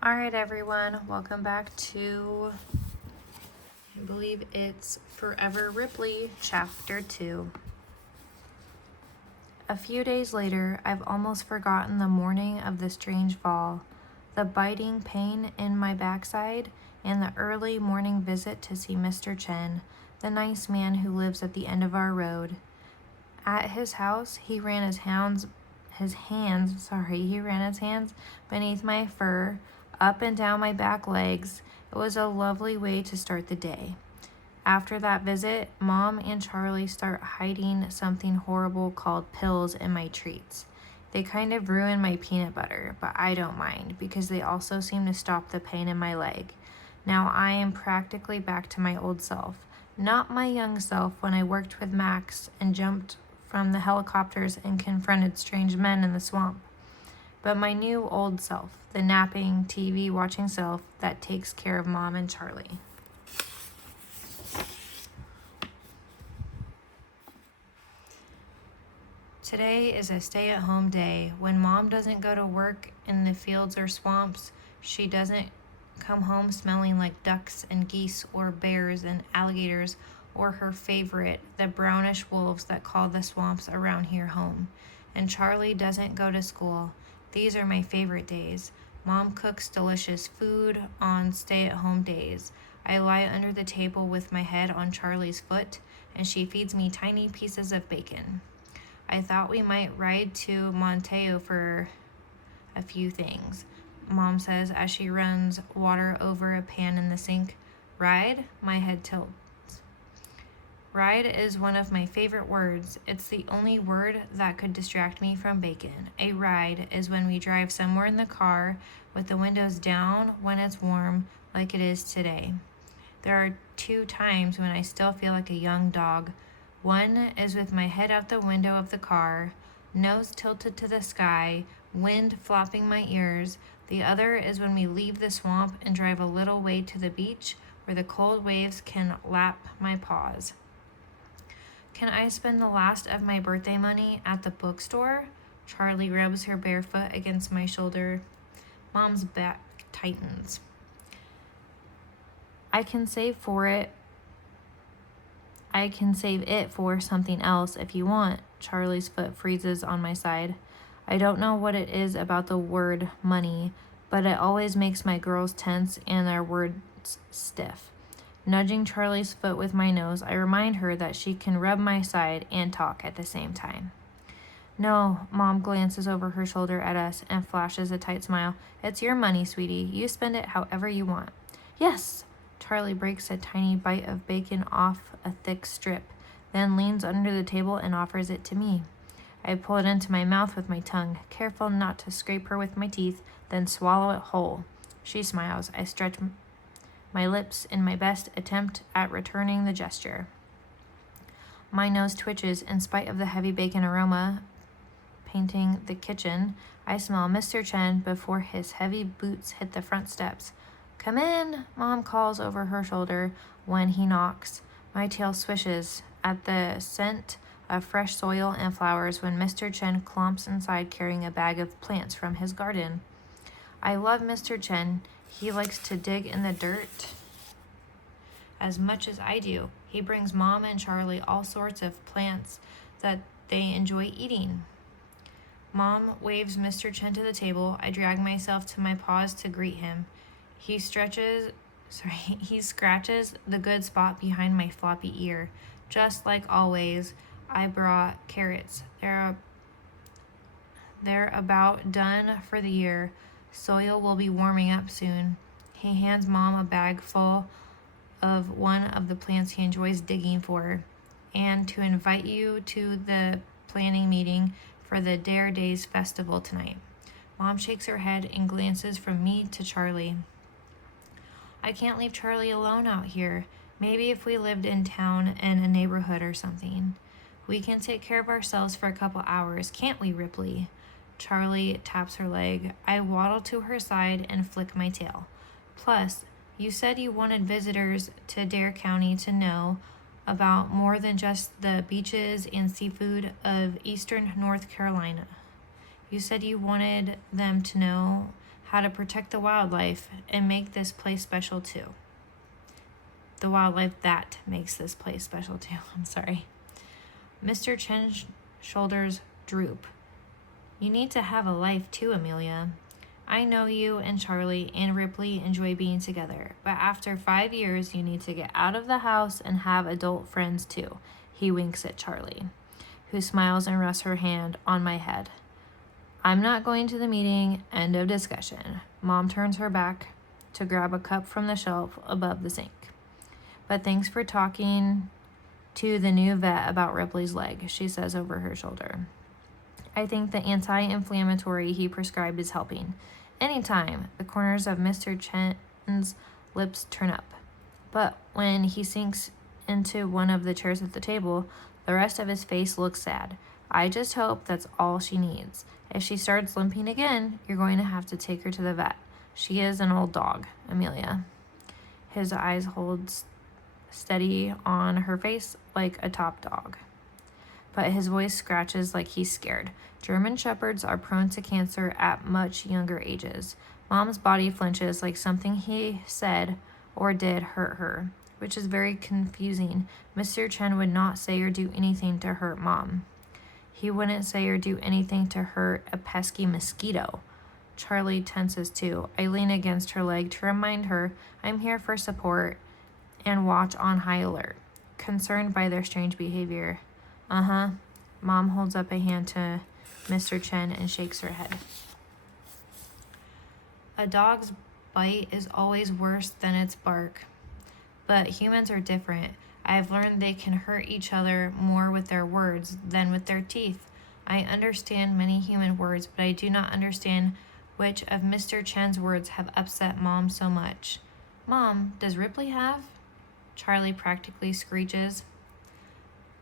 Alright everyone, welcome back to, I believe it's Forever Ripley, Chapter 2. A few days later, I've almost forgotten the morning of the strange fall, the biting pain in my backside, and the early morning visit to see Mr. Chen, the nice man who lives at the end of our road. At his house, he ran his hands beneath my fur, up and down my back legs. It was a lovely way to start the day. After that visit, Mom and Charlie start hiding something horrible called pills in my treats. They kind of ruin my peanut butter, but I don't mind because they also seem to stop the pain in my leg. Now I am practically back to my old self, not my young self when I worked with Max and jumped from the helicopters and confronted strange men in the swamp, but my new old self, the napping, TV-watching self that takes care of Mom and Charlie. Today is a stay-at-home day. When Mom doesn't go to work in the fields or swamps, she doesn't come home smelling like ducks and geese or bears and alligators or her favorite, the brownish wolves that call the swamps around here home. And Charlie doesn't go to school. These are my favorite days. Mom cooks delicious food on stay-at-home days. I lie under the table with my head on Charlie's foot, and she feeds me tiny pieces of bacon. I thought we might ride to Monteo for a few things, Mom says as she runs water over a pan in the sink. Ride? My head tilts. Ride is one of my favorite words. It's the only word that could distract me from bacon. A ride is when we drive somewhere in the car with the windows down when it's warm, like it is today. There are 2 times when I still feel like a young dog. One is with my head out the window of the car, nose tilted to the sky, wind flopping my ears. The other is when we leave the swamp and drive a little way to the beach where the cold waves can lap my paws. Can I spend the last of my birthday money at the bookstore? Charlie rubs her bare foot against my shoulder. Mom's back tightens. I can save it for something else if you want. Charlie's foot freezes on my side. I don't know what it is about the word money, but it always makes my girls tense and their words stiff. Nudging Charlie's foot with my nose, I remind her that she can rub my side and talk at the same time. No, Mom glances over her shoulder at us and flashes a tight smile. It's your money, sweetie. You spend it however you want. Yes! Charlie breaks a tiny bite of bacon off a thick strip, then leans under the table and offers it to me. I pull it into my mouth with my tongue, careful not to scrape her with my teeth, then swallow it whole. She smiles. I stretch my lips in my best attempt at returning the gesture. My nose twitches in spite of the heavy bacon aroma painting the kitchen. I smell Mr. Chen before his heavy boots hit the front steps. Come in, Mom calls over her shoulder when he knocks. My tail swishes at the scent of fresh soil and flowers when Mr. Chen clomps inside carrying a bag of plants from his garden. I love Mr. Chen. He likes to dig in the dirt as much as I do. He brings Mom and Charlie all sorts of plants that they enjoy eating. Mom waves Mr. Chen to the table. I drag myself to my paws to greet him. He scratches the good spot behind my floppy ear. Just like always, I brought carrots. They're about done for the year. Soil will be warming up soon. He hands Mom a bag full of one of the plants he enjoys digging for, and to invite you to the planning meeting for the Dare Days festival tonight. Mom shakes her head and glances from me to Charlie. I can't leave Charlie alone out here. Maybe if we lived in town in a neighborhood or something. We can take care of ourselves for a couple hours, can't we, Ripley? Charlie taps her leg. I waddle to her side and flick my tail. Plus, you said you wanted visitors to Dare County to know about more than just the beaches and seafood of eastern North Carolina. You said you wanted them to know how to protect the wildlife and make this place special too. The wildlife that makes this place special too. I'm sorry. Mr. Chen's shoulders droop. You need to have a life too, Amelia. I know you and Charlie and Ripley enjoy being together, but after 5 years, you need to get out of the house and have adult friends too. He winks at Charlie, who smiles and rests her hand on my head. I'm not going to the meeting. End of discussion. Mom turns her back to grab a cup from the shelf above the sink. But thanks for talking to the new vet about Ripley's leg, she says over her shoulder. I think the anti-inflammatory he prescribed is helping. Anytime. The corners of Mr. Chen's lips turn up. But when he sinks into one of the chairs at the table, the rest of his face looks sad. I just hope that's all she needs. If she starts limping again, you're going to have to take her to the vet. She is an old dog, Amelia. His eyes hold steady on her face like a top dog. But his voice scratches like he's scared. German shepherds are prone to cancer at much younger ages. Mom's body flinches like something he said or did hurt her, which is very confusing. Mr. Chen would not say or do anything to hurt Mom. He wouldn't say or do anything to hurt a pesky mosquito. Charlie tenses too. I lean against her leg to remind her I'm here for support and watch on high alert, concerned by their strange behavior. Uh-huh. Mom holds up a hand to Mr. Chen and shakes her head. A dog's bite is always worse than its bark. But humans are different. I've learned they can hurt each other more with their words than with their teeth. I understand many human words, but I do not understand which of Mr. Chen's words have upset Mom so much. Mom, does Ripley have? Charlie practically screeches.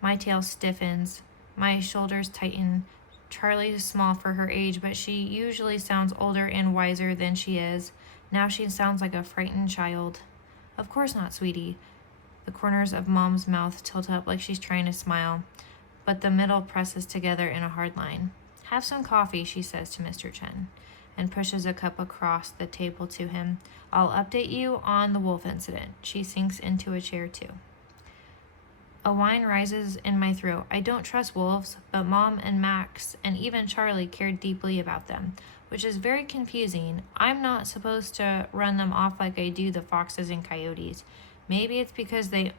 My tail stiffens. My shoulders tighten. Charlie is small for her age, but she usually sounds older and wiser than she is. Now she sounds like a frightened child. Of course not, sweetie. The corners of Mom's mouth tilt up like she's trying to smile, but the middle presses together in a hard line. Have some coffee, she says to Mr. Chen, and pushes a cup across the table to him. I'll update you on the wolf incident. She sinks into a chair too. A whine rises in my throat. I don't trust wolves, but Mom and Max and even Charlie cared deeply about them, which is very confusing. I'm not supposed to run them off like I do the foxes and coyotes. Maybe it's because there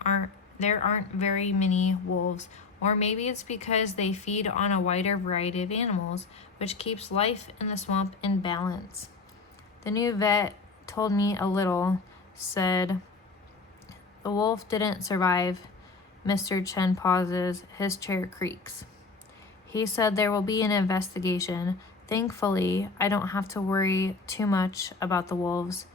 aren't very many wolves, or maybe it's because they feed on a wider variety of animals, which keeps life in the swamp in balance. The new vet told me a little, said the wolf didn't survive. Mr. Chen pauses. His chair creaks. He said there will be an investigation. Thankfully, I don't have to worry too much about the wolves.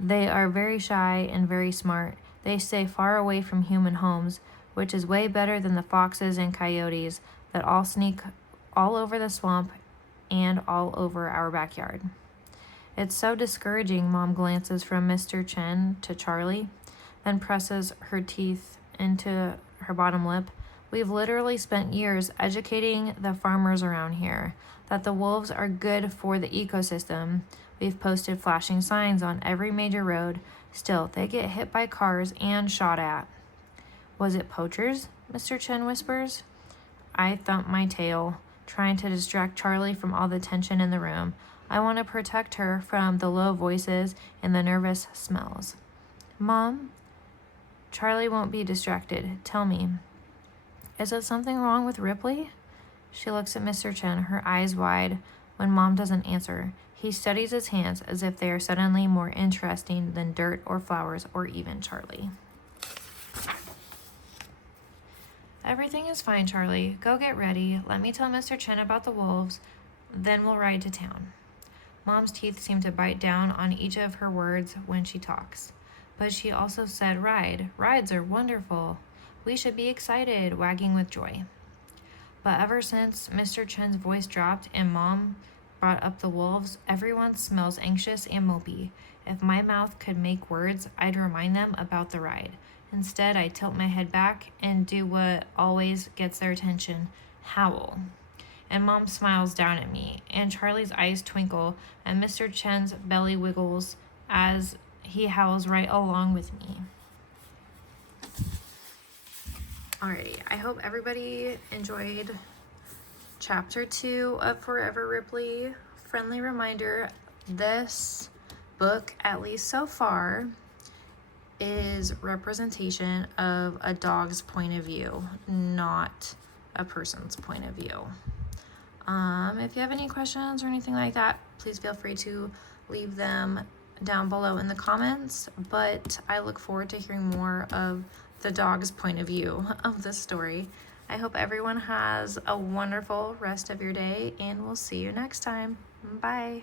They are very shy and very smart. They stay far away from human homes, which is way better than the foxes and coyotes that all sneak all over the swamp and all over our backyard. It's so discouraging. Mom glances from Mr. Chen to Charlie, then presses her teeth into her bottom lip. We've literally spent years educating the farmers around here that the wolves are good for the ecosystem. We've posted flashing signs on every major road. Still, they get hit by cars and shot at. Was it poachers? Mr. Chen whispers. I thump my tail, trying to distract Charlie from all the tension in the room. I want to protect her from the low voices and the nervous smells. Mom? Charlie won't be distracted. Tell me, is it something wrong with Ripley? She looks at Mr. Chen, her eyes wide, when Mom doesn't answer. He studies his hands as if they are suddenly more interesting than dirt or flowers or even Charlie. Everything is fine, Charlie. Go get ready. Let me tell Mr. Chen about the wolves. Then we'll ride to town. Mom's teeth seem to bite down on each of her words when she talks. But she also said ride. Rides are wonderful. We should be excited, wagging with joy. But ever since Mr. Chen's voice dropped and Mom brought up the wolves, everyone smells anxious and mopey. If my mouth could make words, I'd remind them about the ride. Instead, I tilt my head back and do what always gets their attention, howl. and Mom smiles down at me, and Charlie's eyes twinkle, and Mr. Chen's belly wiggles as he howls right along with me. Alrighty, I hope everybody enjoyed chapter 2 of Forever Ripley. Friendly reminder, this book, at least so far, is representation of a dog's point of view, not a person's point of view. If you have any questions or anything like that, please feel free to leave them down below in the comments, but I look forward to hearing more of the dog's point of view of this story. I hope everyone has a wonderful rest of your day, and we'll see you next time. Bye.